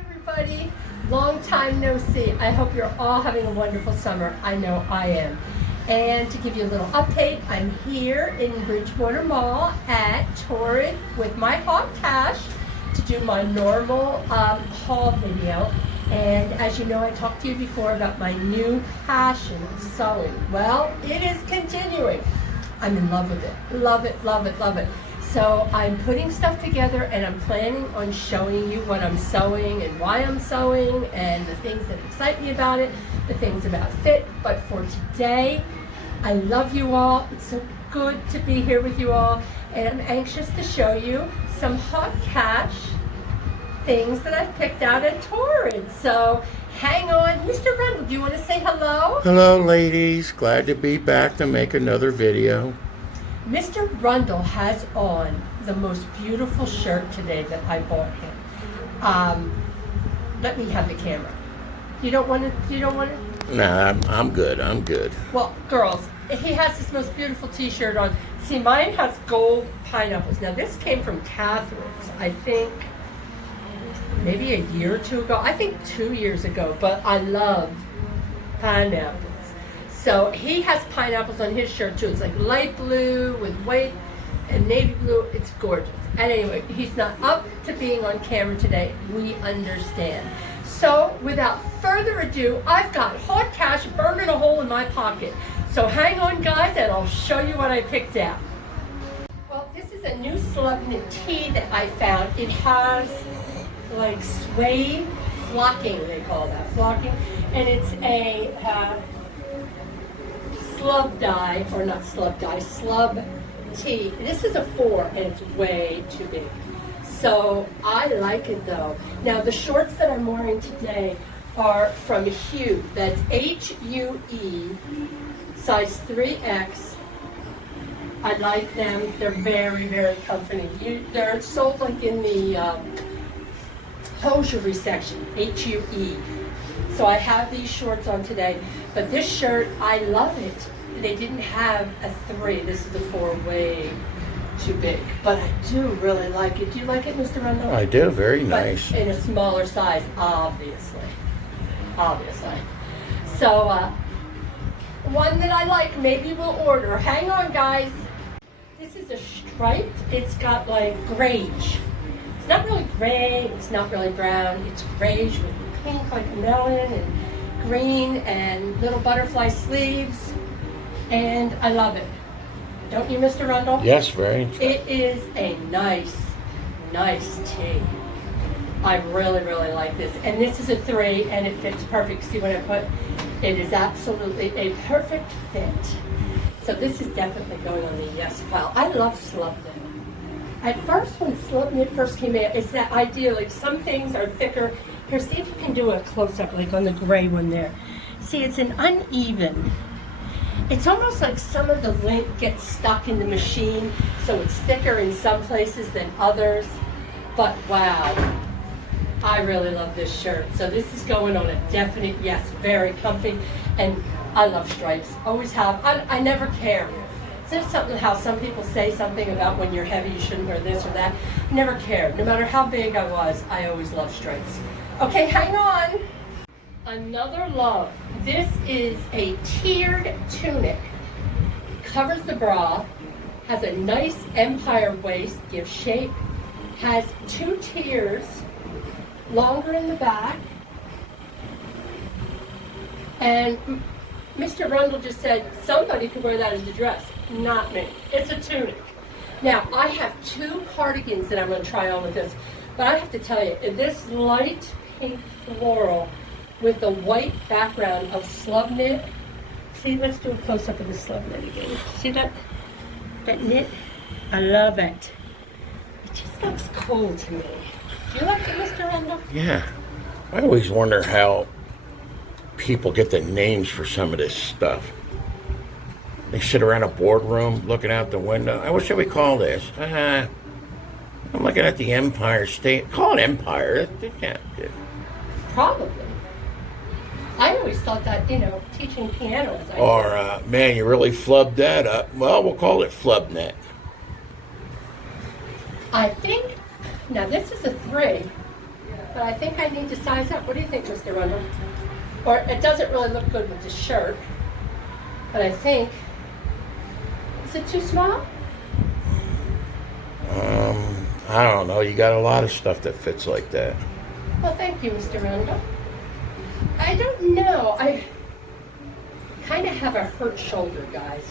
everybody. Long time no see. I hope you're all having a wonderful summer. I know I am. And to give you a little update, I'm here in Bridgewater Mall at Torrid with my Haut cash to do my normal haul video. And as you know, I talked to you before about my new passion of sewing. Well, it is continuing. I'm in love with it. Love it, love it, love it. So I'm putting stuff together and I'm planning on showing you what I'm sewing and why I'm sewing and the things that excite me about it, the things about fit. But for today, I love you all. It's so good to be here with you all. And I'm anxious to show you some Haut cash things that I've picked out at Torrid. So hang on. Mr. Rundle, do you want to say hello? Hello, ladies. Glad to be back to make another video. Mr. Rundle has on the most beautiful shirt today that I bought him. Let me have the camera. You don't want to? Nah, I'm good. I'm good. Well, girls, he has this most beautiful t-shirt on. See, mine has gold pineapples. Now, this came from Catherine's, I think, maybe a year or two ago. I think 2 years ago, but I love pineapples. So he has pineapples on his shirt too. It's like light blue with white and navy blue. It's gorgeous. And anyway, he's not up to being on camera today. We understand. So without further ado, I've got Haut cash burning a hole in my pocket. So hang on, guys, and I'll show you what I picked out. Well, this is a new slub knit tee that I found. It has like suede flocking, they call that, flocking. And it's a slub dye, or not slub dye, slub tee. This is a 4 and it's way too big. So I like it though. Now the shorts that I'm wearing today are from Haut. That's H-U-E, size 3X. I like them. They're very, very comforting. They're sold like in the hosiery section, H-U-E. So I have these shorts on today, but this shirt, I love it. They didn't have a 3. This is a 4, way too big, but I do really like it. Do you like it, Mr. Rundle? I do. Very nice. But in a smaller size, obviously. So one that I like, maybe we'll order. Hang on, guys. This is a striped. It's got like grayish. It's not really gray. It's not really brown. It's grayish with pink like a melon and green and little butterfly sleeves, and I love it. Don't you, Mr. Rundle? Yes, very. It is a nice tee. I really, really like this. And this is a 3 and it fits perfect. See what I put? It is absolutely a perfect fit. So this is definitely going on the yes pile. I love slub knit. At first, when slub knit first came out, it's that idea, like some things are thicker. Here, see if you can do a close-up, like on the gray one there. See, it's an uneven. It's almost like some of the lint gets stuck in the machine, so it's thicker in some places than others. But wow, I really love this shirt. So this is going on a definite yes, very comfy. And I love stripes, always have. I never care. There's something how some people say something about when you're heavy, you shouldn't wear this or that. Never cared. No matter how big I was, I always loved stripes. Okay, hang on. Another love. This is a tiered tunic. Covers the bra, has a nice empire waist, gives shape, has 2 tiers, longer in the back. And Mr. Rundle just said somebody could wear that as a dress. Not me. It's a tunic. Now, I have 2 cardigans that I'm going to try on with this. But I have to tell you, this light pink floral with the white background of slub knit. See, let's do a close-up of the slub knit again. See that? That knit? I love it. It just looks cool to me. Do you like it, Mr. Rundle? Yeah. I always wonder how people get the names for some of this stuff. They sit around a boardroom looking out the window. What should we call this? I'm looking at the Empire State. Call it Empire. Probably. I always thought that, teaching piano was like Or, man, you really flubbed that up. Well, we'll call it Flubnet. I think, now this is a 3. But I think I need to size up. What do you think, Mr. Rundle? Or it doesn't really look good with the shirt, but I think, is it too small? I don't know. You got a lot of stuff that fits like that. Well, thank you, Mr. Rundle. I don't know. I kind of have a hurt shoulder, guys.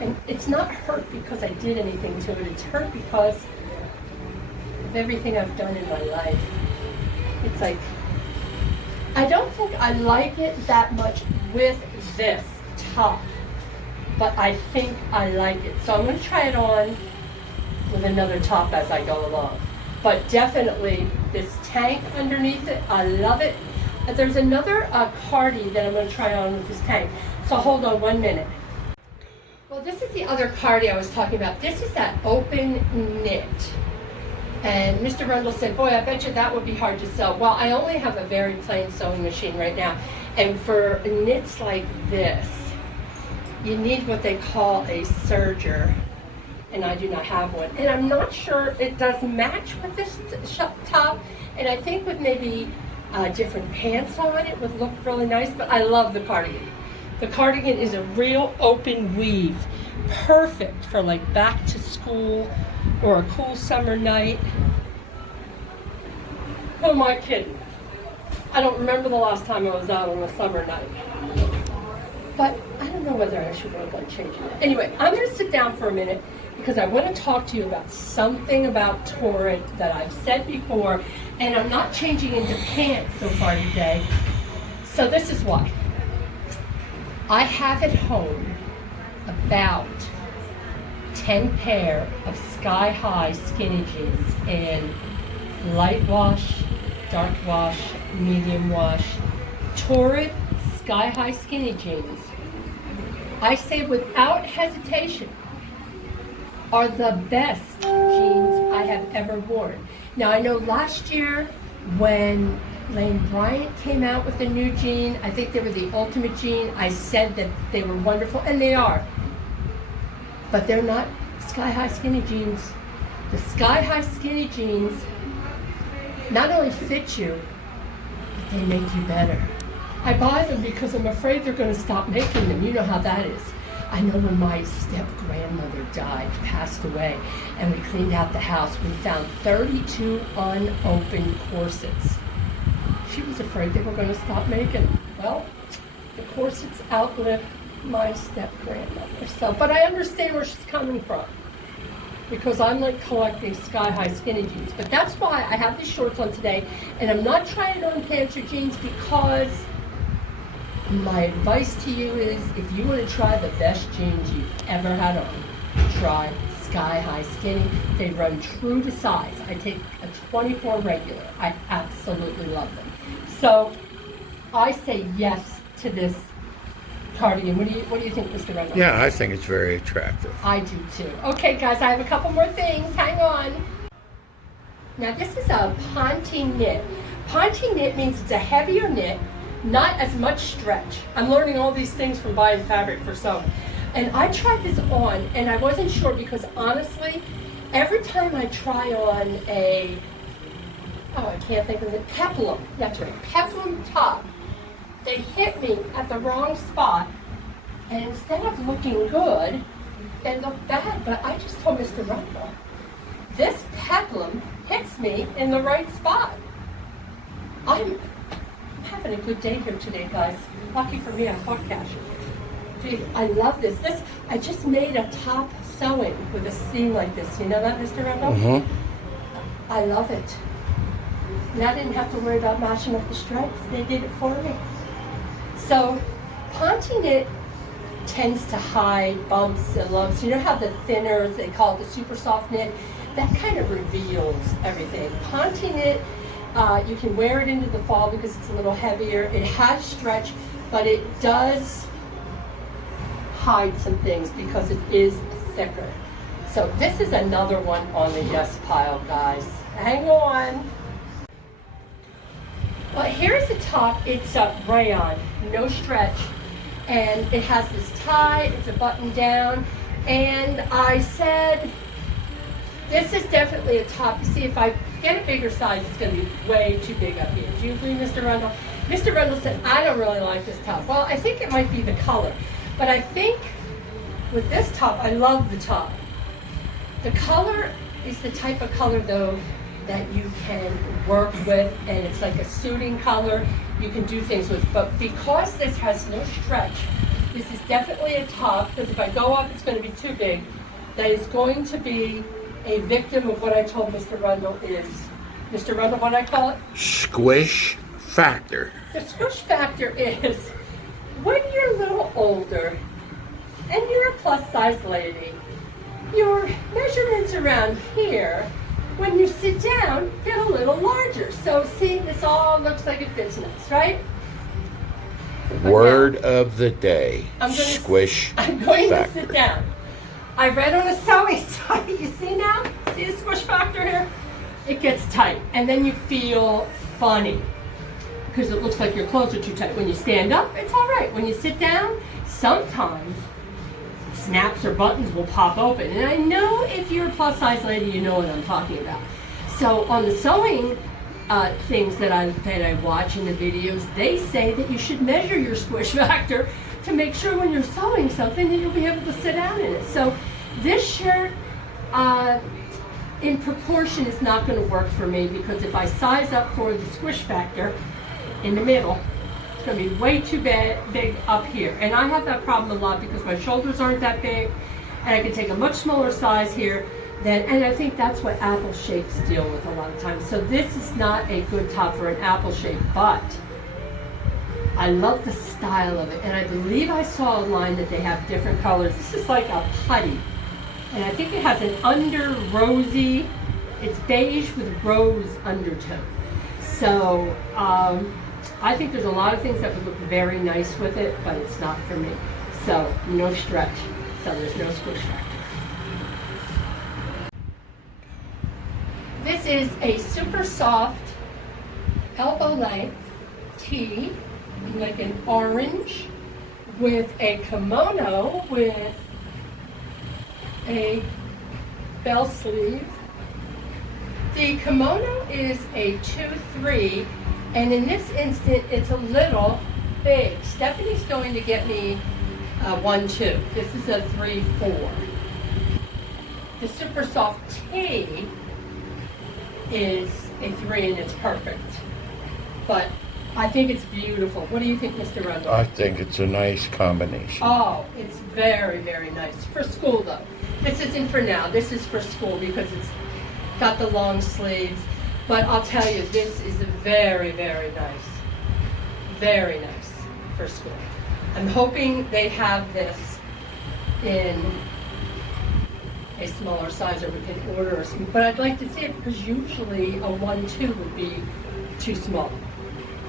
And it's not hurt because I did anything to it. It's hurt because of everything I've done in my life. It's like, I don't think I like it that much with this top, but I think I like it. So I'm going to try it on with another top as I go along. But definitely this tank underneath it, I love it. There's another cardi that I'm going to try on with this tank. So hold on 1 minute. Well, this is the other cardi I was talking about. This is that open knit. And Mr. Rundle said, boy, I bet you that would be hard to sew. Well, I only have a very plain sewing machine right now. And for knits like this, you need what they call a serger. And I do not have one. And I'm not sure it does match with this top. And I think with maybe different pants on it would look really nice. But I love the cardigan. The cardigan is a real open weave. Perfect for like back to school or a cool summer night. Who am I kidding? I don't remember the last time I was out on a summer night. But I don't know whether I should work on changing that. Anyway, I'm going to sit down for a minute because I want to talk to you about something about Torrid that I've said before, and I'm not changing into pants so far today. So this is why. I have at home about 10 pair of sky-high skinny jeans in light wash, dark wash, medium wash, Torrid sky-high skinny jeans. I say without hesitation, are the best jeans I have ever worn. Now I know last year when Lane Bryant came out with a new jean, I think they were the ultimate jean, I said that they were wonderful, and they are. But they're not sky-high skinny jeans. The sky-high skinny jeans not only fit you, but they make you better. I buy them because I'm afraid they're going to stop making them. You know how that is. I know when my step-grandmother died, passed away, and we cleaned out the house, we found 32 unopened corsets. She was afraid they were going to stop making them. Well, the corsets outlived my step-grandmother. So, but I understand where she's coming from, because I'm like collecting sky-high skinny jeans. But that's why I have these shorts on today, and I'm not trying it on pants or jeans, because my advice to you is, if you want to try the best jeans you've ever had on, try sky-high skinny. They run true to size. I take a 24 regular. I absolutely love them. So I say yes to this cardigan. What do you think, Mr. Rundle? Yeah, I think it's very attractive. I do too. Okay, guys, I have a couple more things. Hang on. Now, this is a Ponte knit. Ponte knit means it's a heavier knit, not as much stretch. I'm learning all these things from buying fabric for sewing. And I tried this on, and I wasn't sure, because honestly, every time I try on I can't think of it, peplum, that's right, peplum top, they hit me at the wrong spot, and instead of looking good, they look bad. But I just told Mr. Rundle, this peplum hits me in the right spot. I'm having a good day here today, guys. Lucky for me, I caught cash. Gee, I love this. I just made a top sewing with a seam like this. You know that, Mr. Rundle? Mm-hmm. I love it. And I didn't have to worry about matching up the stripes. They did it for me. So, Ponte knit tends to hide bumps and lumps. You know how the thinner, they call it the super soft knit? That kind of reveals everything. Ponte knit, you can wear it into the fall because it's a little heavier. It has stretch, but it does hide some things because it is thicker. So this is another one on the yes pile, guys. Hang on. Well, here's the top. It's a rayon, no stretch, and it has this tie. It's a button down, and I said this is definitely a top. You see, if I get a bigger size, it's going to be way too big up here. Do you agree, Mr. Rundle? Mr. Rundle said, I don't really like this top. Well, I think it might be the color. But I think with this top, I love the top. The color is the type of color, though, that you can work with, and it's like a suiting color you can do things with. But because this has no stretch, this is definitely a top, because if I go up, it's going to be too big. That is going to be a victim of what I told Mr. Rundle is. Mr. Rundle, what I call it? Squish factor. The squish factor is when you're a little older and you're a plus size lady, your measurements around here, when you sit down, get a little larger. So see, this all looks like it fits nice, right? Word of the day. Squish I'm going factor. to sit down. I read on a sewing site, you see now? See the squish factor here? It gets tight, and then you feel funny because it looks like your clothes are too tight. When you stand up, it's all right. When you sit down, sometimes snaps or buttons will pop open. And I know if you're a plus size lady, you know what I'm talking about. So on the sewing things that I watch in the videos, they say that you should measure your squish factor to make sure when you're sewing something that you'll be able to sit down in it. So this shirt in proportion is not going to work for me, because if I size up for the squish factor in the middle, it's going to be way too big up here. And I have that problem a lot because my shoulders aren't that big, and I can take a much smaller size here. And I think that's what apple shapes deal with a lot of times. So this is not a good top for an apple shape, but I love the style of it. And I believe I saw online that they have different colors. This is like a putty. And I think it has an under rosy, it's beige with rose undertone. So I think there's a lot of things that would look very nice with it, but it's not for me. So no stretch, so there's no squish factor. This is a super soft elbow length tee, like an orange, with a kimono with a bell sleeve. The kimono is a 2-3, and in this instant it's a little big. Stephanie's going to get me a 1-2. This is a 3-4. The super soft tee is a 3, and it's perfect. But I think it's beautiful. What do you think, Mr. Rundle? I think it's a nice combination. Oh, it's very, very nice. For school, though. This isn't for now. This is for school because it's got the long sleeves. But I'll tell you, this is very, very nice. Very nice for school. I'm hoping they have this in a smaller size, or we can order a small. But I'd like to see it because usually a 1-2 would be too small.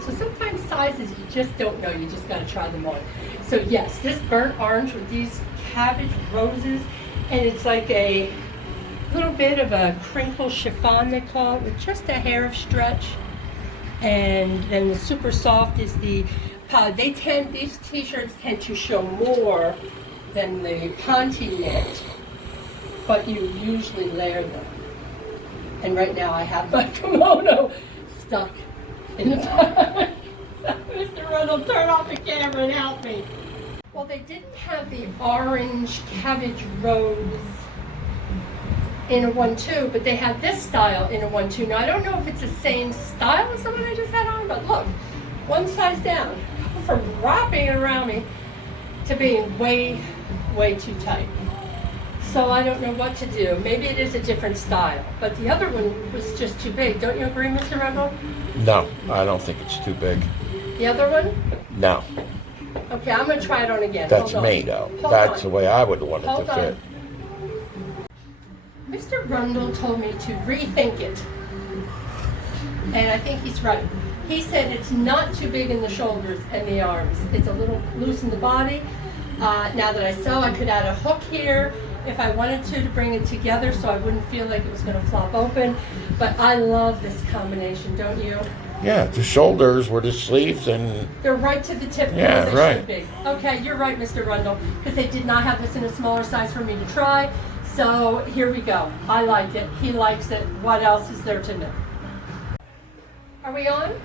So sometimes sizes you just don't know, you just gotta try them on. So yes, this burnt orange with these cabbage roses, and it's like a little bit of a crinkle chiffon, they call it, with just a hair of stretch. And then the super soft is the, these t-shirts tend to show more than the Ponte knit, but you usually layer them. And right now I have my kimono stuck in the back. Mr. Rundle, turn off the camera and help me. Well, they didn't have the orange cabbage rose in a 1-2, but they had this style in a 1-2. Now, I don't know if it's the same style as the one I just had on, but look, one size down, from wrapping it around me to being way, way too tight. So I don't know what to do. Maybe it is a different style, but the other one was just too big. Don't you agree, Mr. Rundle? No, I don't think it's too big. The other one? No. Okay, I'm going to try it on again. That's Hold on. me, though. Hold That's on. the way I would want it Hold to on. fit. Mr. Rundle told me to rethink it. And I think he's right. He said it's not too big in the shoulders and the arms. It's a little loose in the body. Now that I sew, I could add a hook here if I wanted to bring it together so I wouldn't feel like it was going to flop open. But I love this combination, don't you? Yeah, the shoulders were the sleeves, and They're right to the tip. Yeah, they right. should be. Okay, you're right, Mr. Rundle, because they did not have this in a smaller size for me to try. So here we go. I like it. He likes it. What else is there to know? Are we on?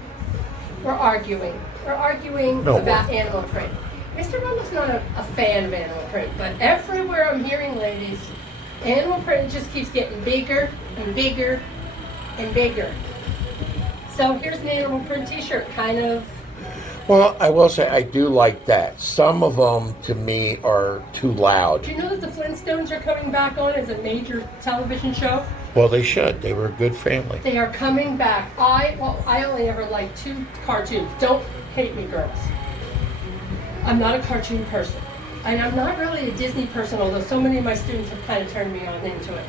We're arguing. We're arguing No, about animal print. Mr. Rundle's not a fan of animal print, but everywhere I'm hearing, ladies, animal print just keeps getting bigger and bigger and bigger. So here's an animal print t-shirt, kind of. Well, I will say I do like that. Some of them, to me, are too loud. Do you know that the Flintstones are coming back on as a major television show? Well, they should. They were a good family. They are coming back. I only ever liked 2 cartoons. Don't hate me, girls. I'm not a cartoon person. And I'm not really a Disney person, although so many of my students have kind of turned me on into it.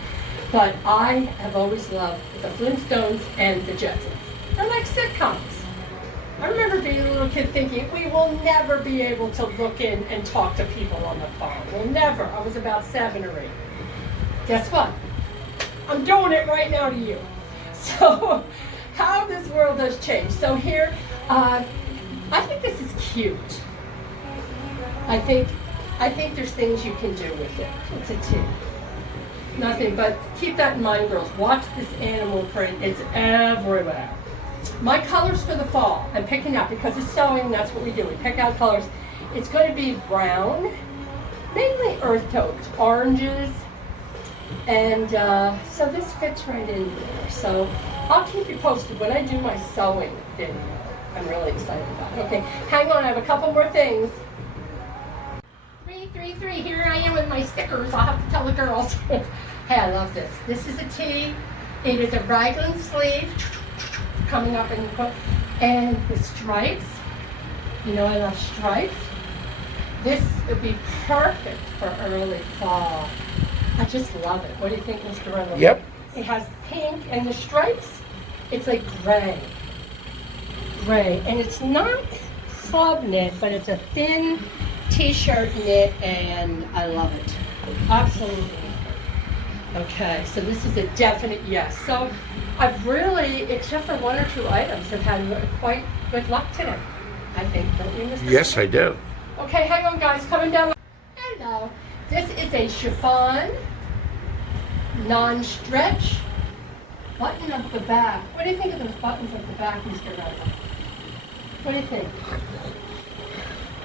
But I have always loved the Flintstones and the Jetsons. They're like sitcoms. I remember being a little kid thinking, we will never be able to look in and talk to people on the phone. We'll never. I was about 7 or 8. Guess what? I'm doing it right now to you. So, how this world has changed. So here, I think this is cute. I think there's things you can do with it. It's a 2. Nothing, but keep that in mind, girls. Watch this animal print. It's everywhere. My colors for the fall, I'm picking out because it's sewing. That's what we do. We pick out colors. It's going to be brown, mainly earth tones, oranges, and so this fits right in there. So I'll keep you posted when I do my sewing video. I'm really excited about it. Okay, hang on. I have a couple more things. 333. Here I am with my stickers. I'll have to tell the girls. Hey, I love this. This is a tee. It is a raglan sleeve coming up in the quote, and the stripes. You know I love stripes. This would be perfect for early fall. I just love it. What do you think, Mr. Rundle? Yep. It has pink and the stripes. It's like gray, and it's not club knit, but it's a thin t-shirt knit, and I love it. Absolutely. Okay, so this is a definite yes. So I've really, except for 1 or 2 items, have had quite good luck today, I think, don't you, Mr. Yes, I do. Okay, hang on, guys. Coming down. Hello. This is a chiffon, non-stretch, button up the back. What do you think of those buttons up the back, Mr. Rundle? What do you think?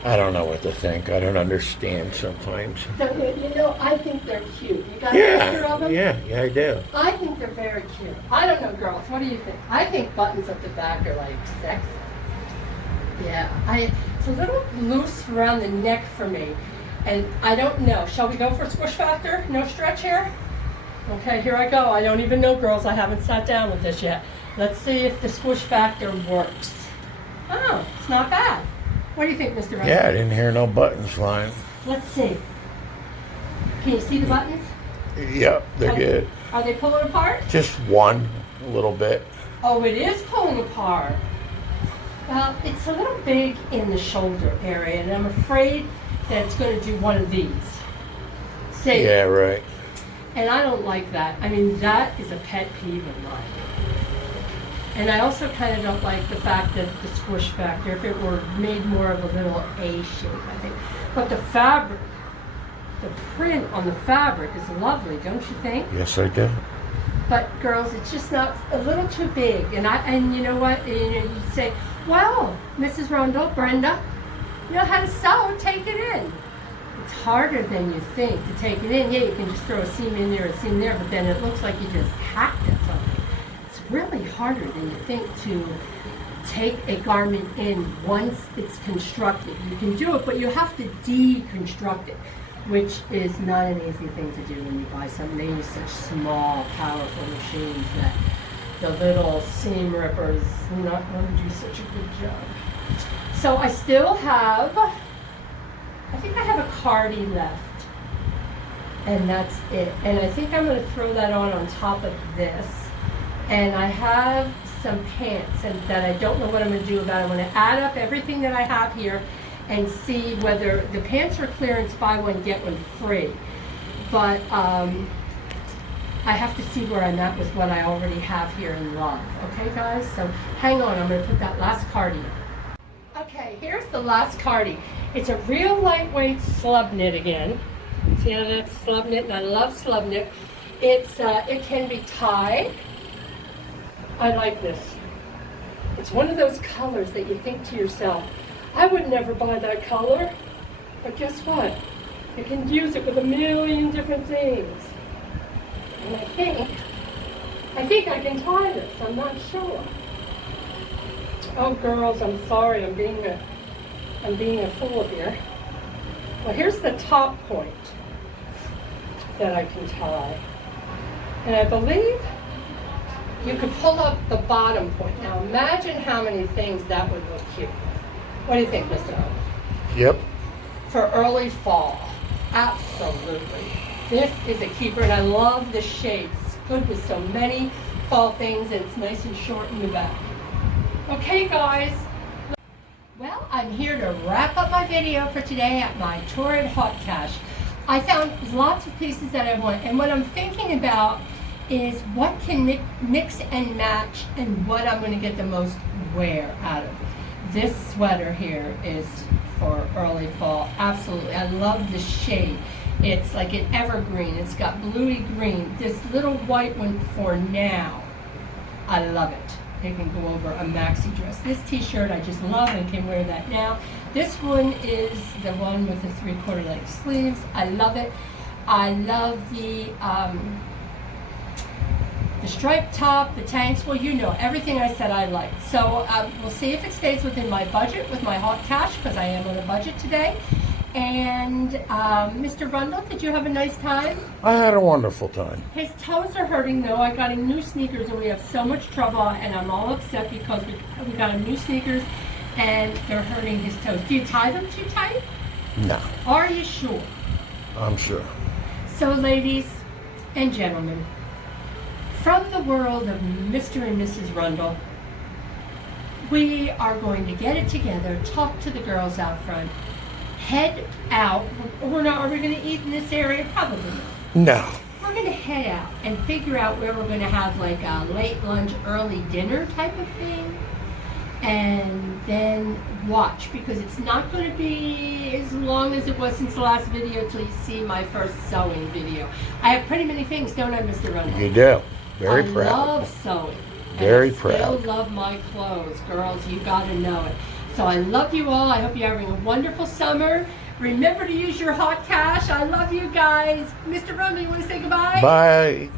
I don't know what to think. I don't understand sometimes. You know, I think they're cute. You got a picture of them? Yeah, I do. I think they're very cute. I don't know, girls. What do you think? I think buttons up the back are like sexy. Yeah, it's a little loose around the neck for me, and I don't know. Shall we go for squish factor? No stretch here? Okay, here I go. I don't even know, girls. I haven't sat down with this yet. Let's see if the squish factor works. Oh, it's not bad. What do you think, Mr. Rundle? Yeah, I didn't hear no buttons flying. Let's see. Can you see the buttons? Yeah, they're good. Are they pulling apart? Just one, a little bit. Oh, it is pulling apart. Well, it's a little big in the shoulder area, and I'm afraid that it's going to do one of these. See? Yeah, right. And I don't like that. I mean, that is a pet peeve of mine. And I also kind of don't like the fact that the squish factor, if it were made more of a little A shape, I think. But the fabric, the print on the fabric is lovely, don't you think? Yes, I do. But girls, it's just not a little too big. And you know what? You say, well, Mrs. Rundle, Brenda, you know how to sew, take it in. It's harder than you think to take it in. Yeah, you can just throw a seam in there, a seam there, but then it looks like you just hacked at something. It's really harder than you think to take a garment in once it's constructed. You can do it, but you have to deconstruct it, which is not an easy thing to do when you buy something. They use such small, powerful machines that the little seam rippers not going to do such a good job. So I still have, I think I have a cardi left, and that's it. And I think I'm going to throw that on top of this. And I have some pants that I don't know what I'm going to do about. I'm going to add up everything that I have here and see whether the pants are clearance, buy one, get one free. But I have to see where I'm at with what I already have here in love. Okay, guys? So hang on. I'm going to put that last cardi on. Okay, here's the last cardi. It's a real lightweight slub knit again. Yeah, that's slub knit, and I love slub knit. It can be tied. I like this. It's one of those colors that you think to yourself, I would never buy that color. But guess what? You can use it with a million different things. And I think I can tie this. I'm not sure. Oh, girls, I'm sorry. I'm being a fool here. Well, here's the top point that I can tie. And I believe you could pull up the bottom point. Now imagine how many things that would look cute. What do you think, Mr. O? Yep. For early fall. Absolutely. This is a keeper, and I love the shade. It's good with so many fall things, and it's nice and short in the back. Okay, guys. Well, I'm here to wrap up my video for today at my Torrid Haut cache. I found lots of pieces that I want, and what I'm thinking about is what can mix and match and what I'm going to get the most wear out of. This sweater here is for early fall. Absolutely. I love the shade. It's like an evergreen. It's got bluey green. This little white one for now. I love it. It can go over a maxi dress. This t-shirt I just love and can wear that now. This one is the one with the 3/4 length sleeves. I love it. I love the striped top, the tanks. Well, you know, everything I said I like. So we'll see if it stays within my budget with my Haut cache, because I am on a budget today. And Mr. Rundle, did you have a nice time? I had a wonderful time. His toes are hurting though. I got him new sneakers and we have so much trouble, and I'm all upset because we got him new sneakers and they're hurting his toes. Do you tie them too tight? No. Are you sure? I'm sure. So ladies and gentlemen, from the world of Mr. and Mrs. Rundle, we are going to get it together, talk to the girls out front, head out. Are we going to eat in this area? Probably not. No. We're going to head out and figure out where we're going to have like a late lunch, early dinner type of thing. And then watch, because it's not going to be as long as it was since the last video till you see my first sewing video. I have pretty many things, don't I, Mr. Rundle? You do. Very I proud. I love sewing. Very and I proud. still love my clothes, girls. You got to know it. So I love you all. I hope you're having a wonderful summer. Remember to use your Haut cache. I love you guys. Mr. Rundle, you want to say goodbye? Bye.